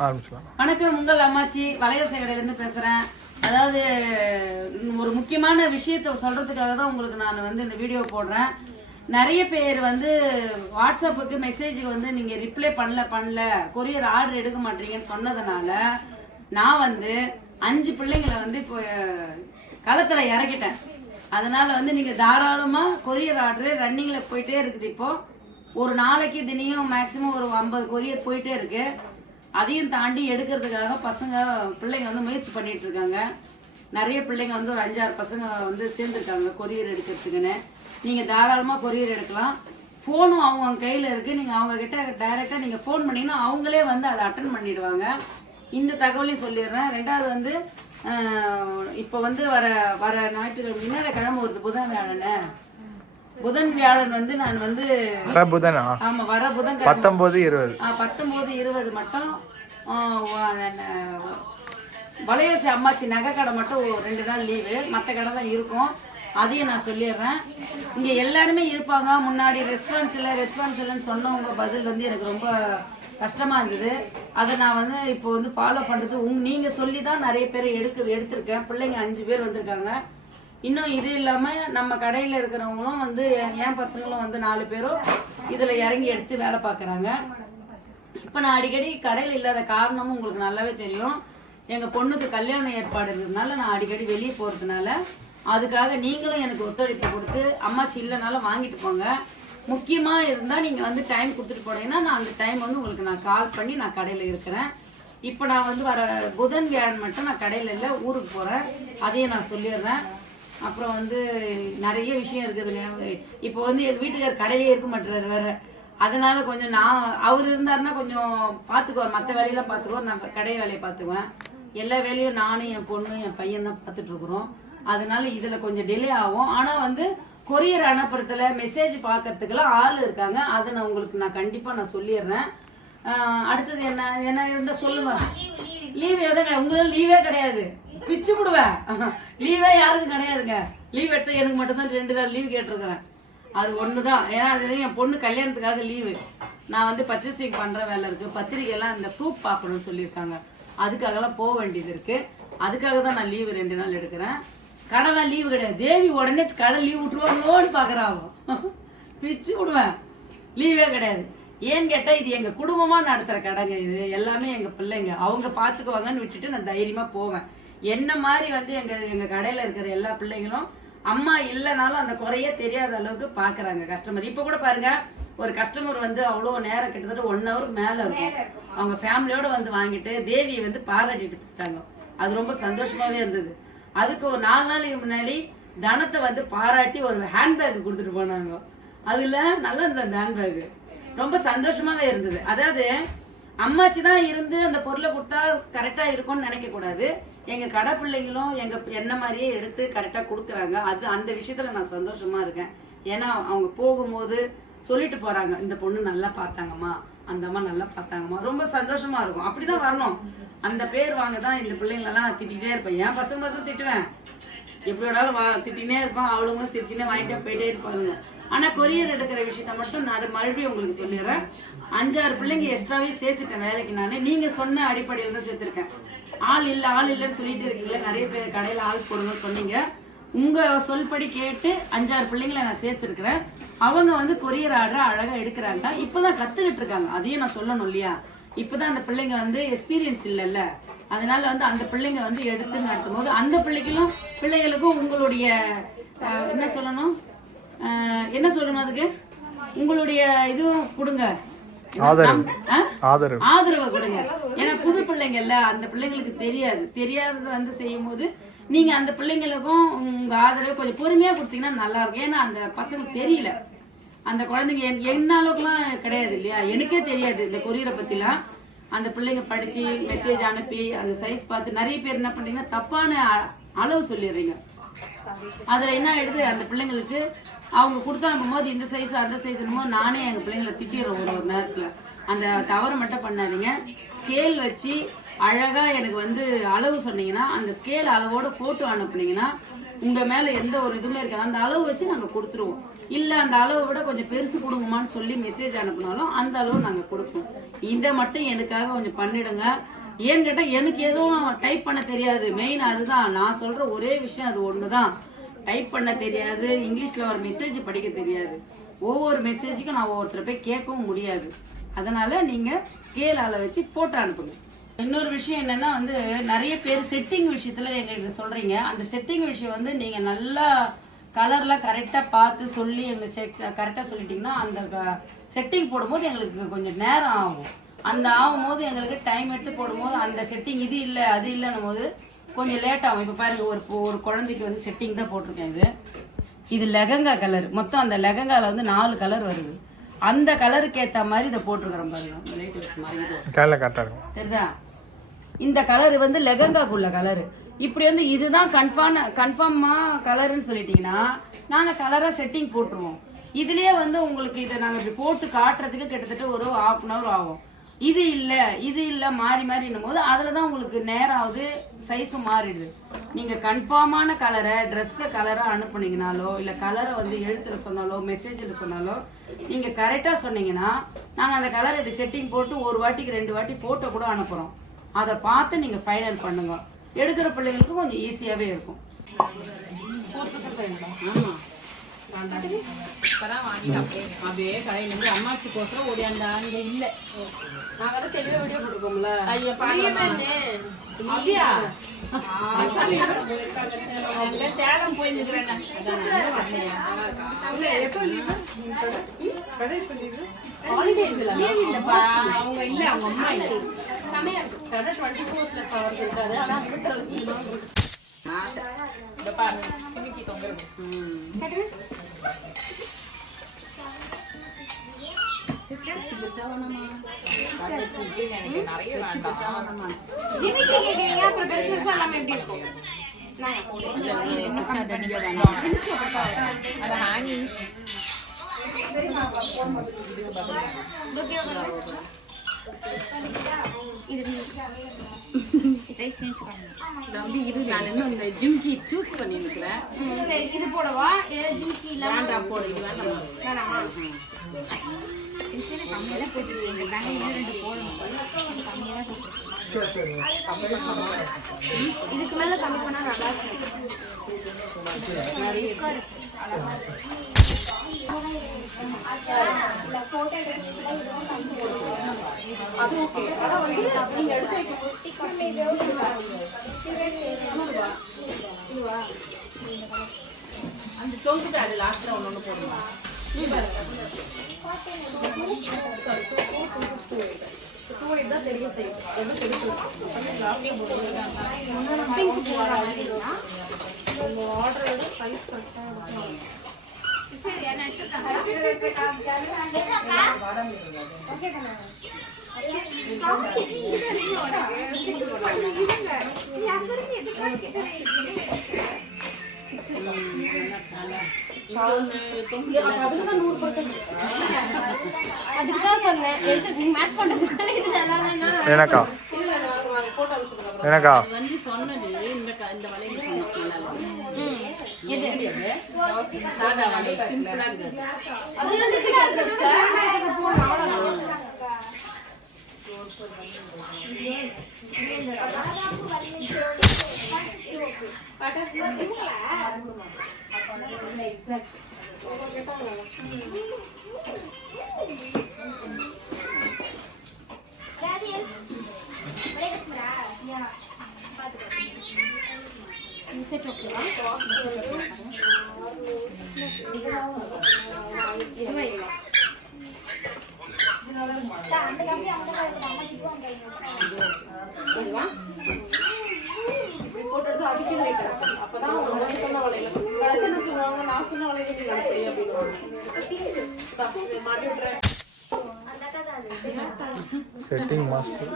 வணக்கம், உங்கள் அம்மாச்சி வளையல் கடையிலேருந்து பேசுகிறேன். அதாவது ஒரு முக்கியமான விஷயத்தை சொல்கிறதுக்காக தான் உங்களுக்கு நான் வந்து இந்த வீடியோ போடுறேன். நிறைய பேர் வந்து வாட்ஸ்அப்புக்கு மெசேஜுக்கு வந்து நீங்கள் ரிப்ளை பண்ணல கொரியர் ஆர்டர் எடுக்க மாட்டீங்கன்னு சொன்னதுனால நான் வந்து 5 பிள்ளைங்களை வந்து இப்போ களத்தில் இறக்கிட்டேன். அதனால் வந்து நீங்கள் தாராளமாக கொரியர் ஆர்டரு ரன்னிங்கில் போயிட்டே இருக்குது. இப்போது ஒரு நாளைக்கு தினையும் மேக்ஸிமம் ஒரு 50 கொரியர் போயிட்டே இருக்கு. அதையும் தாண்டி எடுக்கிறதுக்காக பிள்ளைங்க வந்து முயற்சி பண்ணிட்டு இருக்காங்க. நிறைய பிள்ளைங்க வந்து ஒரு 5-6 பசங்க வந்து சேர்ந்துருக்காங்க கொரியர் எடுக்கிறதுக்குன்னு. நீங்கள் தாராளமாக கொரியர் எடுக்கலாம். ஃபோனும் அவங்க கையில் இருக்குது. நீங்கள் அவங்கக்கிட்ட டைரெக்டாக நீங்கள் ஃபோன் பண்ணிங்கன்னா அவங்களே வந்து அதை அட்டன் பண்ணிடுவாங்க. இந்த தகவலையும் சொல்லிடுறேன். ரெண்டாவது வந்து இப்போ வந்து வர ஞாயிற்றுக்கிழமை முன்னாடி கிழமை வருது, புதன் வியாழன் வந்து நான் வந்து வர புதன் 19-20 மட்டும் வளையசி அம்மாச்சி நகை கடை மட்டும் 2 நாள் லீவு, மற்ற கடை தான் இருக்கும். அதையும் நான் சொல்லிடுறேன். இங்கே எல்லாருமே இருப்பாங்க. முன்னாடி ரெஸ்பான்ஸ் இல்லைன்னு சொன்னவங்க பதில் வந்து எனக்கு ரொம்ப கஷ்டமாக இருந்தது. அதை நான் வந்து இப்போ வந்து ஃபாலோ பண்ணுறது நீங்கள் சொல்லி தான் நிறைய பேர் எடுத்திருக்கேன். பிள்ளைங்க 5 பேர் வந்திருக்காங்க. இன்னும் இது இல்லாமல் நம்ம கடையில் இருக்கிறவங்களும் வந்து என் பசங்களும் வந்து 4 பேரும் இதில் இறங்கி எடுத்து வேலை பார்க்குறாங்க. இப்போ நான் அடிக்கடி கடையில் இல்லாத காரணமும் உங்களுக்கு நல்லாவே தெரியும். எங்கள் பொண்ணுக்கு கல்யாண ஏற்பாடு இருக்கிறதுனால நான் அடிக்கடி வெளியே போகிறதுனால அதுக்காக நீங்களும் எனக்கு ஒத்துழைப்பு கொடுத்து அம்மாச்சி இல்லைனாலும் வாங்கிட்டு போங்க. முக்கியமாக இருந்தால் நீங்கள் வந்து டைம் கொடுத்துட்டு போனீங்கன்னா நான் அந்த டைம் வந்து உங்களுக்கு நான் கால் பண்ணி நான் கடையில் இருக்கிறேன். இப்போ நான் வந்து வர புதன் வியாழன் மட்டும் நான் கடையில் இல்லை, ஊருக்கு போகிறேன். அதையும் நான் சொல்லிடுறேன். அப்புறம் வந்து நிறைய விஷயம் இருக்குதுங்க. இப்போ வந்து எங்கள் வீட்டுக்கார் கடையிலே இருக்க மாட்டாரு வேறு. அதனால கொஞ்சம் அவர் இருந்தாருன்னா கொஞ்சம் பார்த்துக்குவார், மற்ற வேலையெல்லாம் பார்த்துக்குவார். நான் கடை வேலையை பார்த்துக்குவேன். எல்லா வேலையும் நானும் என் பொண்ணு என் பையன் தான் பார்த்துட்ருக்குறோம். அதனால இதில் கொஞ்சம் டிலே ஆகும். ஆனால் வந்து கொரியர் அனுப்புறதுல மெசேஜ் பார்க்கறதுக்கெல்லாம் ஆள் இருக்காங்க. அதை நான் உங்களுக்கு கண்டிப்பாக நான் சொல்லிடுறேன். அடுத்தது என்ன இருந்தால் சொல்லுவேன். லீவ் எதுவும் உங்களுக்கு லீவே கிடையாது, பிச்சு விடுவேன். லீவே யாருக்கும் கிடையாதுங்க. லீவ் எடுத்த எனக்கு மட்டும்தான் 2 நாள் லீவ் கேட்டிருக்கிறேன். அது ஒன்று தான். ஏன்னா அது என் பொண்ணு கல்யாணத்துக்காக லீவு. நான் வந்து பர்ச்சேசிங் பண்ணுற வேலை இருக்குது. பத்திரிக்கையெல்லாம் இந்த ப்ரூஃப் பார்க்கணும்னு சொல்லியிருக்காங்க. அதுக்காகலாம் போக வேண்டியது இருக்குது. அதுக்காக தான் நான் லீவு 2 நாள் எடுக்கிறேன். கடைலாம் லீவு கிடையாது. தேவி உடனே கடை லீவ் விட்டுருவாங்களோன்னு பார்க்குறாங்க. பிச்சு விடுவேன். லீவே கிடையாது. ஏன்னு கேட்டால் இது எங்கள் குடும்பமாக நடத்துகிற கடைங்க. இது எல்லாமே எங்கள் பிள்ளைங்க அவங்க பார்த்துக்குவாங்கன்னு விட்டுட்டு நான் தைரியமாக போவேன். என்ன மாதிரி வந்து எங்கள் கடையில் இருக்கிற எல்லா பிள்ளைங்களும் அம்மா இல்லைனாலும் அந்த குறையே தெரியாத அளவுக்கு பார்க்குறாங்க கஸ்டமர். இப்போ கூட பாருங்க, ஒரு கஸ்டமர் வந்து அவ்வளோ நேரம் கிட்டத்தட்ட 1 ஹவருக்கு மேலே இருக்கும். அவங்க ஃபேமிலியோடு வந்து வாங்கிட்டு தேவியை வந்து பாராட்டிட்டு இருக்காங்க. அது ரொம்ப சந்தோஷமாகவே இருந்தது. அதுக்கு ஒரு 4 நாளைக்கு முன்னாடி தனத்தை வந்து பாராட்டி ஒரு ஹேண்ட்பேக் கொடுத்துட்டு போனாங்க. அதில் நல்லா இருந்தது அந்த ஹேண்ட்பேக்கு. ரொம்ப சந்தோஷமாகவே இருந்தது. அதாவது அம்மாச்சி தான் இருந்து அந்த பொருளை கொடுத்தா கரெக்டாக இருக்கும்னு நினைக்கக்கூடாது. எங்கள் கடை பிள்ளைங்களும் என்ன மாதிரியே எடுத்து கரெக்டாக கொடுக்குறாங்க. அந்த விஷயத்தில் நான் சந்தோஷமாக இருக்கேன். ஏன்னா அவங்க போகும்போது சொல்லிட்டு போகிறாங்க, இந்த பொண்ணு நல்லா பார்த்தாங்கம்மா, அந்த அம்மா நல்லா பார்த்தாங்கம்மா. ரொம்ப சந்தோஷமாக இருக்கும். அப்படி தான் வரணும். அந்த பேர் வாங்க தான் இந்த பிள்ளைங்களெல்லாம் நான் திட்டிகிட்டே இருப்பேன். என் பசங்க தான் திட்டுவேன். எப்படி வேணாலும் திட்டினே இருப்பான். அவளுங்க சிரிச்சுனே வாங்கிட்டே போயிட்டே இருப்பாங்க. ஆனால் கொரியர் எடுக்கிற விஷயத்த மட்டும் நான் மறுபடியும் உங்களுக்கு சொல்லிடுறேன். 5-6 பிள்ளைங்க எக்ஸ்ட்ராவே சேர்த்துட்டேன் வேலைக்கு. நீங்கள் சொன்ன அடிப்படையில் தான் சேர்த்துருக்கேன். ஆள் இல்லைன்னு சொல்லிட்டு இருக்கீங்களே, நிறைய பேர் கடையில் ஆள் போடுங்கன்னு சொன்னீங்க. உங்கள் சொல்படி கேட்டு 5-6 பிள்ளைங்களை நான் சேர்த்துருக்குறேன். அவங்க வந்து கொரியர் ஆர்டரை அழகாக எடுக்கிறாங்க. இப்போ தான் கற்றுக்கிட்டு இருக்காங்க. அதையும் நான் சொல்லணும் இல்லையா? இப்போ தான் அந்த பிள்ளைங்க வந்து எக்ஸ்பீரியன்ஸ் இல்லைல்ல. அதனால வந்து அந்த பிள்ளைங்க வந்து எடுத்து நடத்தும் போது அந்த பிள்ளைகளுக்கும் உங்களுடைய என்ன சொல்லணும் அதுக்கு உங்களுடைய இதுவும் கொடுங்க, ஆதரவு கொடுங்க. ஏன்னா புது பிள்ளைங்கள்ல அந்த பிள்ளைங்களுக்கு தெரியாதது வந்து செய்யும் போது நீங்க அந்த பிள்ளைங்களுக்கும் உங்க ஆதரவு கொஞ்சம் பொறுமையா கொடுத்தீங்கன்னா நல்லா இருக்கும். ஏன்னா அந்த பசங்களுக்கு தெரியல, அந்த குழந்தைங்க என்ன அளவுக்குலாம் கிடையாது இல்லையா? எனக்கே தெரியாது இந்த கொரியரை பத்திலாம். அந்த பிள்ளைங்க படிச்சு மெசேஜ் அனுப்பி அந்த சைஸ் பார்த்து நிறைய பேர் என்ன பண்றீங்கன்னா தப்பான அளவு சொல்லிடுறீங்க. அதுல என்ன ஆயிடுது, அந்த பிள்ளைங்களுக்கு அவங்க கொடுத்து அனுப்பும்போது இந்த சைஸ் அந்த சைஸ் போது நானே எங்கள் பிள்ளைங்களை திட்டிடுறோம் ஒரு நேரத்தில். அந்த தவறு மட்டும் பண்ணாதீங்க. ஸ்கேல் வச்சு அழகாக எனக்கு வந்து அளவு சொன்னீங்கன்னா அந்த ஸ்கேல் அளவோட ஃபோட்டோ அனுப்புனீங்கன்னா உங்கள் மேலே எந்த ஒரு இதுவுமே இருக்காது. அந்த அளவு வச்சு நாங்கள் கொடுத்துருவோம். இல்லை அந்த அளவை விட கொஞ்சம் பெருசு கொடுங்கம்மான்னு சொல்லி மெசேஜ் அனுப்புனாலும் அந்த அளவு நாங்கள் கொடுப்போம். இதை மட்டும் எனக்காக கொஞ்சம் பண்ணிடுங்க. ஏன்னு கேட்டால் எனக்கு எதுவும் டைப் பண்ண தெரியாது. மெயின் அதுதான் நான் சொல்கிற ஒரே விஷயம், அது ஒன்று தான். டைப் பண்ண தெரியாது, இங்கிலீஷில் ஒரு மெசேஜ் படிக்க தெரியாது. ஒவ்வொரு மெசேஜுக்கும் நான் ஒவ்வொருத்தரை போய் கேட்கவும் முடியாது. அதனால் நீங்கள் ஸ்கேல் அளவு வச்சு போட்டோ அனுப்புங்க. இன்னொரு விஷயம் என்னென்னா வந்து நிறைய பேர் செட்டிங் விஷயத்தில் எங்களுக்கு சொல்கிறீங்க. அந்த செட்டிங் விஷயம் வந்து நீங்கள் நல்லா கலர்லாம் கரெக்டாக பார்த்து சொல்லி எங்களுக்கு கரெக்டாக சொல்லிட்டிங்கன்னா அந்த செட்டிங் போடும்போது எங்களுக்கு கொஞ்சம் நேரம் ஆகும். அந்த ஆகும்போது எங்களுக்கு டைம் எடுத்து போடும்போது அந்த செட்டிங் இது இல்லை அது இல்லைன்னும் போது கொஞ்சம் லேட் ஆகும். இப்போ பாருங்கள், ஒரு குழந்தைக்கு வந்து செட்டிங் தான் போட்டிருக்கேன். இது லெகங்கா கலர். மொத்தம் அந்த லெகங்காவில் வந்து 4 கலர் வருது. அந்த கலருக்கு ஏற்ற மாதிரி இதை போட்டிருக்கிறோம் பாருங்க. லைட் வச்சு மாதிரி தெரியுதா? இந்த கலர் வந்து லெகங்காக்குள்ள கலரு. இப்படி வந்து இதுதான் கன்ஃபார்மாக கலருன்னு சொல்லிட்டீங்கன்னா நாங்கள் கலராக செட்டிங் போட்டுருவோம். இதுலேயே வந்து உங்களுக்கு இதை நாங்கள் இப்படி போட்டு காட்டுறதுக்கு கிட்டத்தட்ட ஒரு 1/2 hour ஆகும். இது இல்லை மாறி மாறினும் போது அதில் தான் உங்களுக்கு நேரம் ஆகுது, சைஸும் மாறிடுது. நீங்கள் கன்ஃபார்மான கலரை ட்ரெஸ்ஸை கலராக அனுப்புனீங்கனாலோ இல்லை கலரை வந்து எழுத்துல சொன்னாலோ மெசேஜில் சொன்னாலோ நீங்கள் கரெக்டாக சொன்னீங்கன்னா நாங்கள் அந்த கலரை செட்டிங் போட்டு ஒரு வாட்டிக்கு 2 வாட்டி ஃபோட்டோ கூட அனுப்புகிறோம். அதை பார்த்து நீங்கள் ஃபைனல் பண்ணுங்க. எடுக்கிற பிள்ளைங்களுக்கும் கொஞ்சம் ஈஸியாகவே இருக்கும். அப்படியே கடையிலேருந்து அம்மாச்சி போட்டுற ஓடியாண்டா இங்கே இல்லை. நாங்கள் தெளிவாக வீடியோ போட்டிருக்கோம்ல. அப்படியா? சேலம் போய் நிற்கிறேன். அவங்க இல்லை, அவங்க அம்மா இல்லை. சமையல் கடை 24/7 இருக்காது. ஆனால் சிமிக்கி தொங்குறது. ஜிம்கி சூஸ் பண்ணிருக்கிறேன். சரி, இது போடவா? ஜிம்கி வேண்டாம், போடு. இது வேண்டாமா? இதுக்கு மேல கம்மி பண்ணா நல்லா இருக்கும். அது ஓகே. நீங்க எடுத்து அந்த சோப்பு அது லாஸ்ட்ல ஒண்ணு போடுங்க. எனக்கா எனக்கா செட்டிங் மாஸ்டர்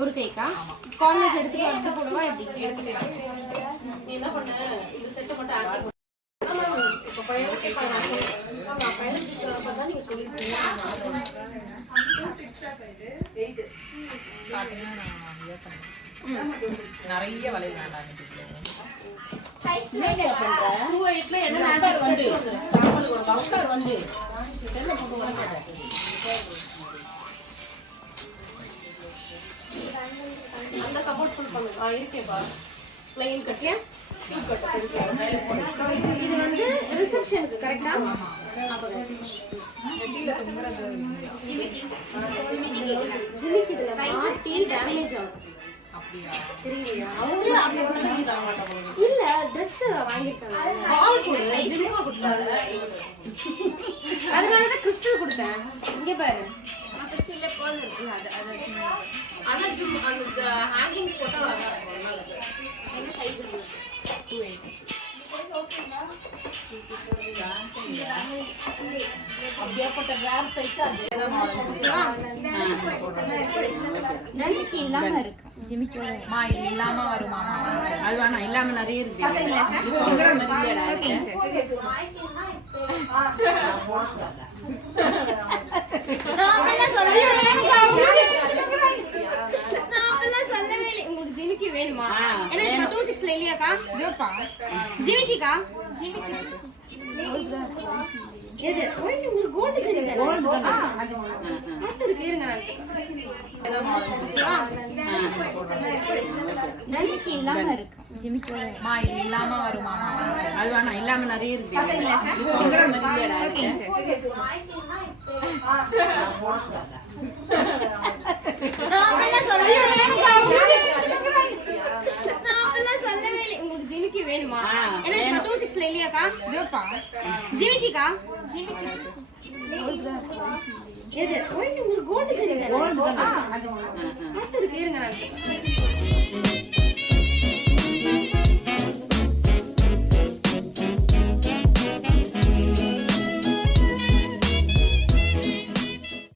ஒரு கைக்கா கார்னர்ஸ் எடுத்துட்டு வந்து போடுவா. எப்படி நீ என்ன பண்ண, இந்த செட்டை மட்டும் ஆட் பண்ணு. இப்போ பையனுக்கு நான் பையனுக்கு தான் நீங்க சொல்லிருக்கீங்க. நிறைய வளையல் வேண்டாம். 2.8ல என்ன கவுண்டர் வந்து சாம்பல் ஒரு கவுண்டர் வந்து என்ன போட்டு வரணும். அந்த கபோர்ட் ஃபுல் பண்ணுங்க. இருக்கேப்பா. ப்ளைன் கட்டியா டியூப் கட்ட. இது வந்து ரிசப்ஷனுக்கு கரெக்ட்டா? ஜிமிக்கி இதுல மாட்டி டேமேஜ் ஆகும். அப்படியா? சரியா? அவங்களே அப்படியே பண்ணி தர மாட்டாங்க. இல்ல Dress வாங்கிட்டாங்க. பால் கொடு ஜிம்கோ கொடுத்தாங்க. அதனால தான் கிறிஸ்டல் கொடுத்தேன். இங்க பாரு. நான் கிறிஸ்டல்ல பேர்ல் இருக்கு. அது ஆனா ஜிம் அந்த ஹேங்கிங்ஸ் போட்டா அழகா இருக்கும். என்ன சைஸ் இருக்கு? 280. அப்படியாப்பட்ட ரேர் சைஸ் அது. ஜிமிக்கி இல்லாம இருக்கு. ஜிமிக்கி மா இது இல்லாம வருமா? அது வேணாம் இல்லாம நிறைய இருக்கு. இல்ல சார். ஓகே நான் சொல்லவே இல்லை. உங்களுக்கு ஜிமிக்கி வேணுமா? என்ன 26ல இல்லையாக்கா? ஜிமிக்கிக்கா? எது? ஓகே உங்களுக்கு கோல்ட் சரிங்க. கோல்ட் அது இருக்கு இருங்க ஜிமிக்கி இல்லாம இருக்கு. ஜிமிக்கி மா இது இல்லாம வருமா? அது வேணாம் இல்லாம நிறைய இருக்கு. இல்ல சார். ஓகே சொல்லவே இல்லை. உங்களுக்கு ஜிமிக்கி வேணுமா? என்ன 26ல இல்லையாக்கா? ஜிமிக்கிக்கா? எது? ஓகே உங்களுக்கு கோல்ட் சரிங்க. அது இருக்கு இருங்க